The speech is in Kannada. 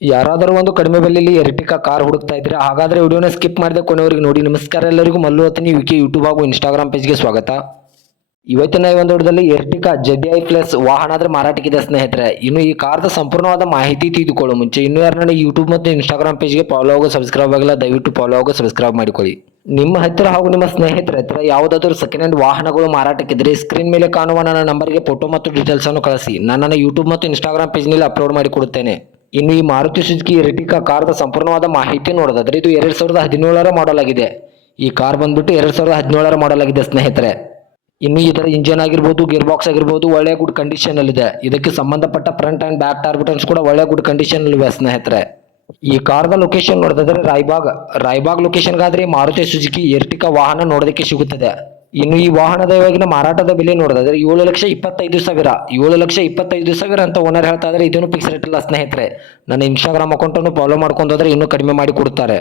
ಯಾರಾದರೂ ಒಂದು ಕಡಿಮೆ ಬೆಲೆಯಲ್ಲಿ ಎರ್ಟಿಕಾ ಕಾರ್ ಹುಡುಕ್ತಾ ಇದ್ರೆ ಹಾಗಾದ್ರೆ ವಿಡಿಯೋನ ಸ್ಕಿಪ್ ಮಾಡದೆ ಕೊನೆವರೆಗೆ ನೋಡಿ. ನಮಸ್ಕಾರ ಎಲ್ಲರಿಗೂ, ಮಲ್ಲು ಅತನಿ ವಿಕೆ ಯೂಟ್ಯೂಬ್ ಹಾಗೂ ಇನ್ಸ್ಟಾಗ್ರಾಮ್ ಪೇಜ್ಗೆ ಸ್ವಾಗತ. ಇವತ್ತಿನ ಈ ಒಂದು ವಿಡಿಯೋದಲ್ಲಿ ಎರ್ಟಿಕಾ ZDI ಪ್ಲಸ್ ವಾಹನ ಆದ್ರೆ ಮಾರಾಟಕ್ಕಿದೆ ಸ್ನೇಹಿತರೆ. ಇನ್ನು ಈ ಕಾರ್ದ ಸಂಪೂರ್ಣವಾದ ಮಾಹಿತಿ ತಿಳಿದುಕೊಳ್ಳೋ ಮುಂಚೆ ಇನ್ನೂ ಯಾರನ್ನ ಯೂಟ್ಯೂಬ್ ಮತ್ತು ಇನ್ಸ್ಟಾಗ್ರಾಮ್ ಪೇಜ್ಗೆ ಫಾಲೋ ಆಗೋ ಸಬ್ಸ್ಕ್ರೈಬ್ ಆಗಿಲ್ಲ, ದಯವಿಟ್ಟು ಫಾಲೋ ಆಗೋ ಸಬ್ಸ್ಕ್ರೈಬ್ ಮಾಡಿಕೊಳ್ಳಿ. ನಿಮ್ಮ ಹತ್ತಿರ ಹಾಗೂ ನಿಮ್ಮ ಸ್ನೇಹಿತರ ಹತ್ತಿರ ಯಾವುದಾದರೂ ಸೆಕೆಂಡ್ ಹ್ಯಾಂಡ್ ವಾಹನಗಳು ಮಾರಾಟಕ್ಕಿದ್ರೆ ಸ್ಕ್ರೀನ್ ಮೇಲೆ ಕಾಣುವ ನನ್ನ ನಂಬರ್ಗೆ ಫೋಟೋ ಮತ್ತು ಡೀಟೇಲ್ಸ್ ಅನ್ನು ಕಳಿಸಿ. ನನ್ನ ಯೂಟ್ಯೂಬ್ ಮತ್ತು ಇನ್ಸ್ಟಾಗ್ರಾಮ್ ಪೇಜ್ನಲ್ಲಿ ಅಪ್ಲೋಡ್ ಮಾಡಿ ಕೊಡುತ್ತೇನೆ. ಇನ್ನು ಈ ಮಾರುತಿ ಸುಜುಕಿ ಎರ್ಟಿಕಾ ಕಾರ್ದ ಸಂಪೂರ್ಣವಾದ ಮಾಹಿತಿ ನೋಡೋದಾದ್ರೆ ಇದು 2017 ಮಾಡಲ್ ಆಗಿದೆ. ಈ ಕಾರ್ ಬಂದ್ಬಿಟ್ಟು 2017 ಮಾಡಲ್ ಆಗಿದೆ ಸ್ನೇಹಿತರೆ. ಇನ್ನು ಇದರ ಇಂಜಿನ್ ಆಗಿರ್ಬೋದು, ಗೇರ್ ಬಾಕ್ಸ್ ಆಗಿರ್ಬೋದು ಒಳ್ಳೆ ಗುಡ್ ಕಂಡೀಷನ್ ಅಲ್ಲಿದೆ. ಇದಕ್ಕೆ ಸಂಬಂಧಪಟ್ಟ ಫ್ರಂಟ್ ಅಂಡ್ ಬ್ಯಾಕ್ ಟಾರ್ಬಿಟನ್ಸ್ ಕೂಡ ಒಳ್ಳೆ ಗುಡ್ ಕಂಡೀಷನ್ ಅಲ್ಲಿವೆ ಸ್ನೇಹಿತರೆ. ಈ ಕಾರ್ದ ಲೊಕೇಶನ್ ನೋಡೋದಾದ್ರೆ ರಾಯಬಾಗ್ ಲೊಕೇಶನ್ಗಾದ್ರೆ ಮಾರುತಿ ಸುಜುಕಿ ಎರ್ಟಿಕಾ ವಾಹನ ನೋಡೋದಕ್ಕೆ ಸಿಗುತ್ತದೆ. ಇನ್ನು ಈ ವಾಹನದ ಇವಾಗಿನ ಮಾರಾಟದ ಬೆಲೆ ನೋಡೋದಾದ್ರೆ 7,25,000 7,25,000 ಅಂತ ಓನರ್ ಹೇಳ್ತಾ ಇದ್ರೆ. ಇದೇನು ಫಿಕ್ಸ್ ರೇಟ್ ಇಲ್ಲ ಸ್ನೇಹಿತರೆ. ನನ್ನ ಇನ್ಸ್ಟಾಗ್ರಾಮ್ ಅಕೌಂಟ್ ಅನ್ನು ಫಾಲೋ ಮಾಡ್ಕೊಂಡ್ರೆ ಇನ್ನೂ ಕಡಿಮೆ ಮಾಡಿ ಕೊಡ್ತಾರೆ.